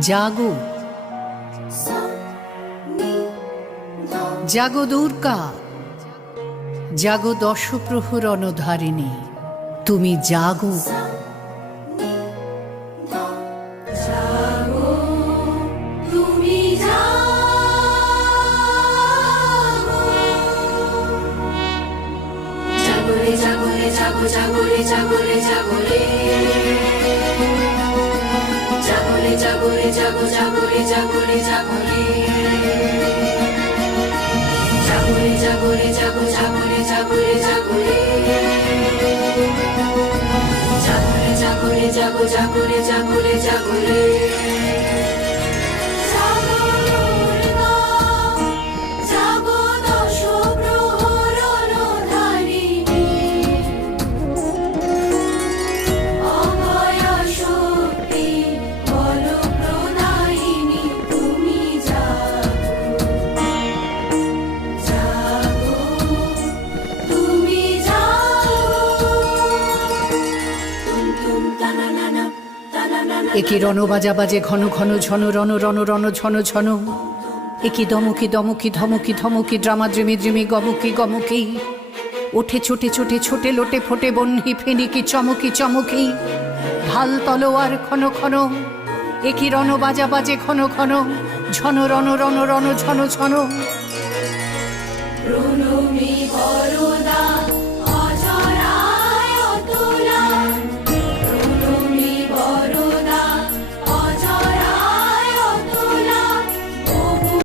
জাগো জাগো দুর্গা, জাগো দশপ্রহর অনধারিণী, তুমি জাগো। জাগরে জাগরে জাগো জাগরে জাগরে জাগরে জাগরে জাগরে জাগো জাগরে জাগরে জাগরে জাগরে জাগরে জাগো জাগরে জাগরে জাগরে জাগরে জাগরে জাগো জাগরে জাগরে জাগরে একি রণ বাজা বাজে ঘন ঘন ঝন রণ রণ রণ ঝন ঝন, একি দমকি দমকি ধমকি ধমকি ড্রামা দ্রিমি দ্রিমি গমকি গমকি, ওঠে ছোটে ছোটে ছোটে লোটে ফোটে বন্হি ফেনিকি চমকি চমকি, ঢাল তলোয়ার ক্ষণ ক্ষণ, একি রণ বাজা বাজে ঘন ঘন ঝন রণ রণ রণ ঝন ঝন। প্রণমী করো